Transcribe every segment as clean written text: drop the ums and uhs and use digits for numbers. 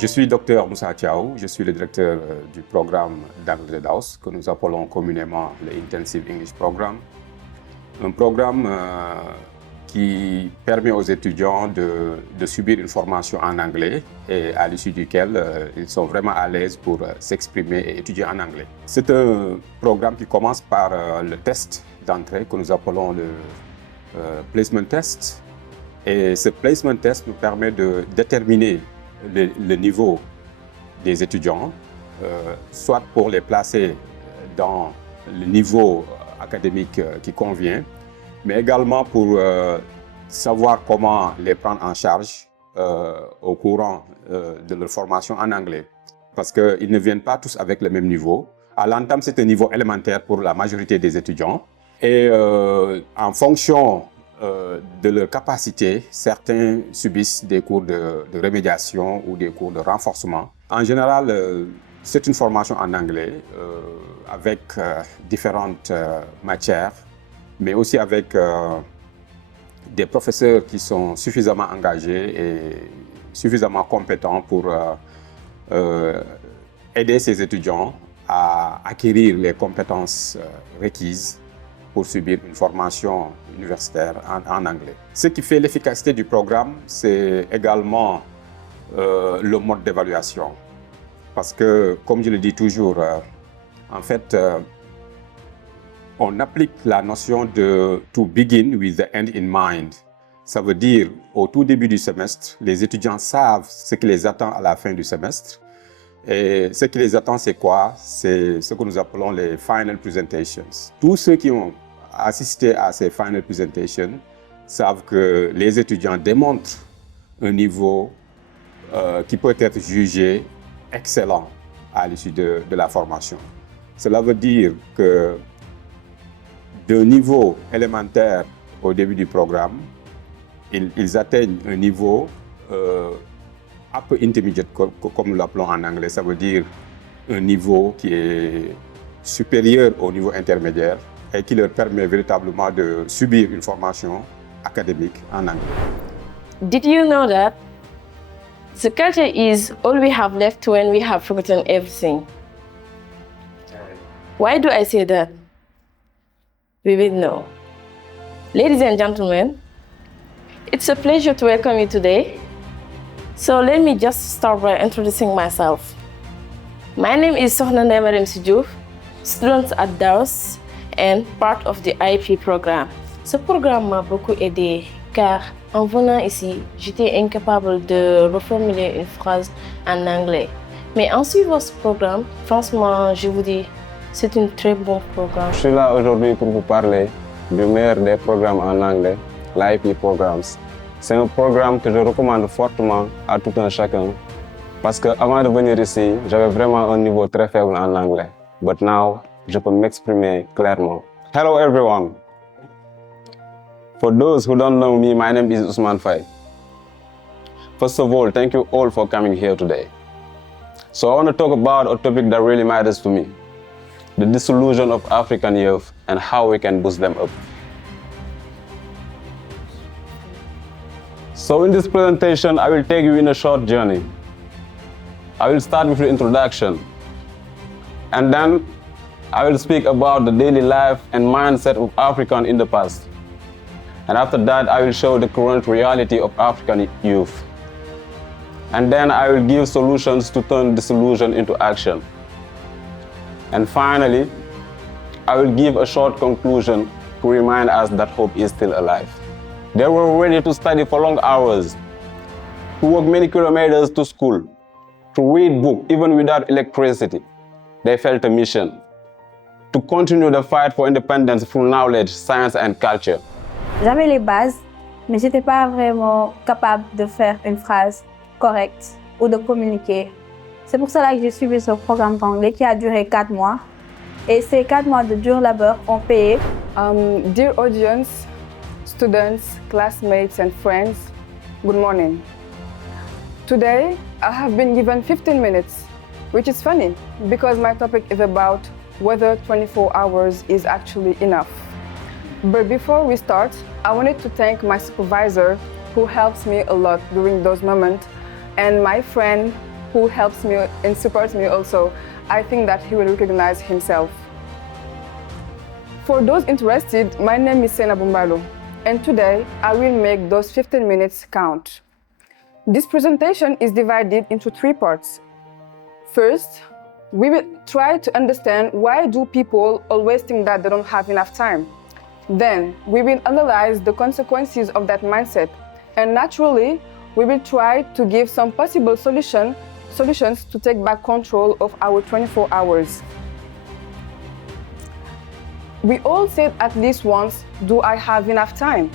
Je suis Dr Moussa Thiaw, je suis le directeur du programme d'anglais DAOS que nous appelons communément le Intensive English Program. Un programme qui permet aux étudiants de subir une formation en anglais et à l'issue duquel ils sont vraiment à l'aise pour s'exprimer et étudier en anglais. C'est un programme qui commence par le test d'entrée que nous appelons le Placement Test. Et ce Placement Test nous permet de déterminer le niveau des étudiants, soit pour les placer dans le niveau académique qui convient, mais également pour savoir comment les prendre en charge au courant de leur formation en anglais. Parce qu'ils ne viennent pas tous avec le même niveau. À l'entame, c'est un niveau élémentaire pour la majorité des étudiants. Et en fonction de leur capacité, certains subissent des cours de remédiation ou des cours de renforcement. En général, c'est une formation en anglais avec différentes matières, mais aussi avec des professeurs qui sont suffisamment engagés et suffisamment compétents pour aider ces étudiants à acquérir les compétences requises pour subir une formation universitaire en anglais. Ce qui fait l'efficacité du programme, c'est également le mode d'évaluation. Parce que, comme je le dis toujours, en fait, on applique la notion de « to begin with the end in mind ». Ça veut dire, au tout début du semestre, les étudiants savent ce qui les attend à la fin du semestre. Et ce qui les attend, c'est quoi? C'est ce que nous appelons les Final Presentations. Tous ceux qui ont assisté à ces Final Presentations savent que les étudiants démontrent un niveau qui peut être jugé excellent à l'issue de la formation. Cela veut dire que d'un niveau élémentaire au début du programme, ils atteignent un niveau upper intermediate, comme nous l'appelons en anglais. Ça veut dire un niveau qui est supérieur au niveau intermédiaire et qui leur permet véritablement de subir une formation académique en anglais. Did you know that the culture is all we have left when we have forgotten everything? Why do I say that? We will know. Ladies and gentlemen, it's a pleasure to welcome you today. So let me just start by introducing myself. My name is Sokhna Ndeye Mariam Sy Diouf, student at DAOS and part of the IP programme. Ce programme m'a beaucoup aidé car en venant ici, j'étais incapable de reformuler une phrase en anglais. Mais en suivant ce programme, franchement, je vous dis, c'est un très bon programme. Je suis là aujourd'hui pour vous parler du meilleur des programmes en anglais, l'IP Programs. C'est un programme que je recommande fortement à tout un chacun parce qu'avant de venir ici, j'avais vraiment un niveau très faible en anglais. But now, je peux m'exprimer clairement. Hello everyone. For those who don't know me, my name is Ousmane Faye. First of all, thank you all for coming here today. So I want to talk about a topic that really matters to me. The disillusion of African youth and how we can boost them up. So in this presentation, I will take you in a short journey. I will start with the introduction, and then I will speak about the daily life and mindset of Africans in the past. And after that, I will show the current reality of African youth. And then I will give solutions to turn disillusion into action. And finally, I will give a short conclusion to remind us that hope is still alive. They were ready to study for long hours, to walk many kilometers to school, to read books even without electricity. They felt a mission to continue the fight for independence through knowledge, science and culture. J'avais les bases, mais je n'étais pas vraiment capable de faire une phrase correcte ou de communiquer. C'est pour cela que j'ai suivi ce programme d'anglais qui a duré 4 mois. Et ces 4 mois de dur labeur ont payé. Dear audience, students, classmates and friends, good morning. Today, I have been given 15 minutes, which is funny because my topic is about whether 24 hours is actually enough. But before we start, I wanted to thank my supervisor who helps me a lot during those moments and my friend who helps me and supports me also, I think that he will recognize himself. For those interested, my name is Sena Bumbalo, and today I will make those 15 minutes count. This presentation is divided into 3 parts. First, we will try to understand why do people always think that they don't have enough time. Then, we will analyze the consequences of that mindset, and naturally, we will try to give some possible solutions to take back control of our 24 hours. We all said at least once, do I have enough time?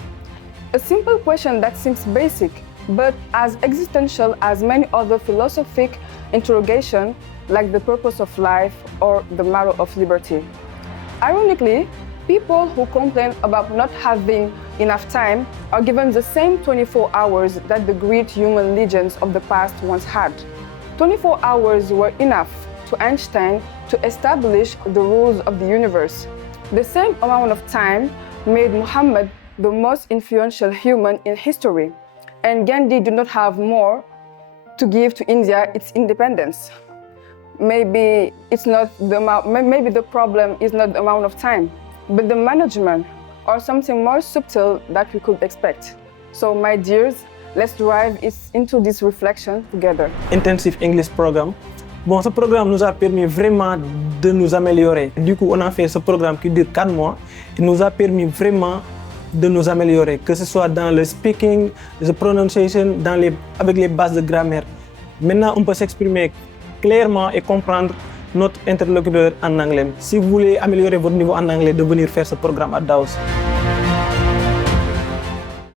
A simple question that seems basic, but as existential as many other philosophic interrogations, like the purpose of life or the matter of liberty. Ironically, people who complain about not having enough time are given the same 24 hours that the great human legends of the past once had. 24 hours were enough to Einstein to establish the rules of the universe. The same amount of time made Muhammad the most influential human in history, and Gandhi did not have more to give to India its independence. Maybe the problem is not the amount of time, but the management or something more subtle that we could expect. So my dears, let's dive into this reflection together. Intensive English Programme. Bon, ce programme nous a permis vraiment de nous améliorer. Du coup, on a fait ce programme qui dure 4 mois. Il nous a permis vraiment de nous améliorer, que ce soit dans le speaking, the pronunciation, avec les bases de grammaire. Maintenant, on peut s'exprimer clairement et comprendre notre interlocuteur en anglais. Si vous voulez améliorer votre niveau en anglais, de venir faire ce programme à Daos.